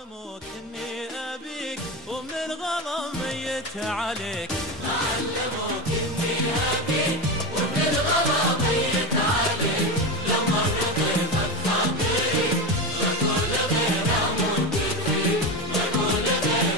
معلموك اني ابيك ومن الغلا ميت عليك. معلموك اني ابيك ومن الغلا ميت عليك. لما رضيتك خاطري بقول غير منطقي، بقول غير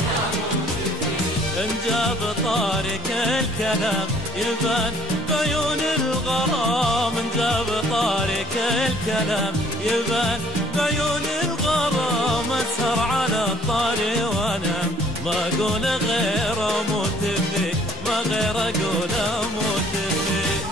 منطقي. ان جاب طارك الكلام يبان بعيون الغرام، ان جاب طارك الكلام يبان بعيون الغرام. اسهر على الطاري وانا ما اقول غير اموت فيك، ما غير اقول اموت فيك.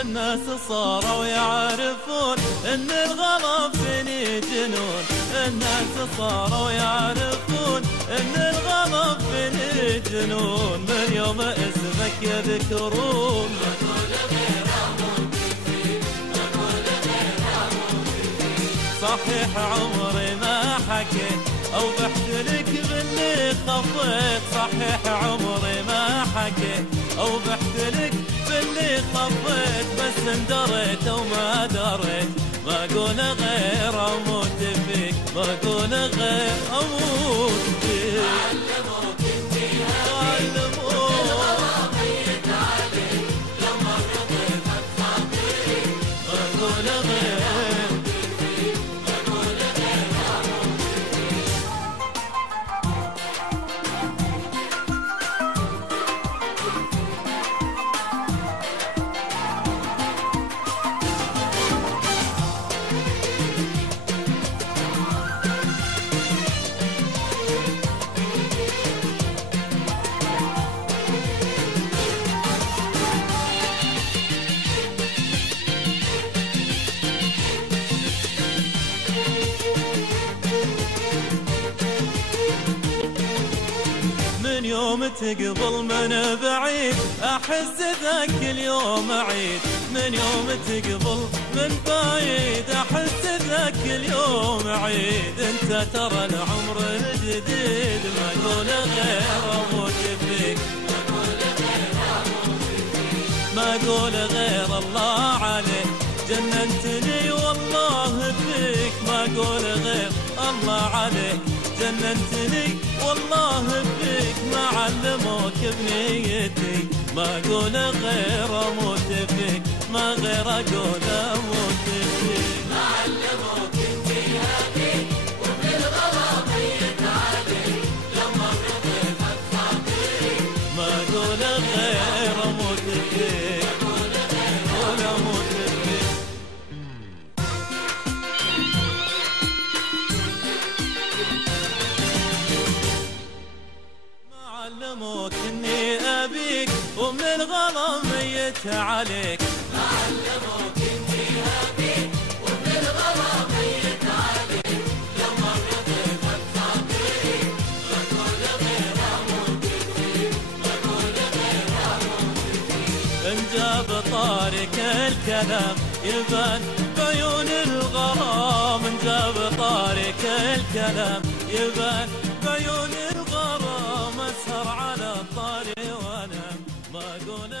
الناس صاروا يعرفون ان الغلا فيني جنون، الناس صاروا يعرفون ان الغلا فيني جنون. من يوم اسمك يذكرون بقول غير منطقي، بقول غير منطقي. صحيح عمري ما حكيت او بحت لك باللي خفيت، صحيح عمري ما حكيت او بحت لك باللي خفيت. بس اندريت وما دريت ما اقول غير اموت فيك، ما اقول غير اموت فيك. معلموك اني ابيك ومن الغلا ميت عليك. لما رضيتك خاطري بقول غير منطقي، بقول غير منطقي. من يوم تقبل من بعيد احس ذاك اليوم عيد، من يوم تقبل من بعيد احس ذاك اليوم عيد. انت ترى العمر الجديد ما اقول غير اموت فيك، ما اقول غير الله عليك. جننتني والله فيك، ما اقول غير الله عليك. جننتني والله فيك، ما علموك بنيتي ما اقول غير اموت فيك، ما غير اقول اموت فيك. معلموك اني ابيك ومن الغلا ميت عليك. لما رضيتك خاطري ما اقول غير اموت فيك، بقول غير اقول اموت فيك. معلموك اني ابيك ومن الغلا ميت عليك. معلموك اني ابيك ومن الغلا ميت عليك. لما رضيتك خاطري بقول غير منطقي، بقول غير منطقي. ان جاب طارك الكلام يبان بعيون الغرام، ان جاب طارك الكلام يبان بعيون الغرام. اسهر على الطاري وانا ما اقول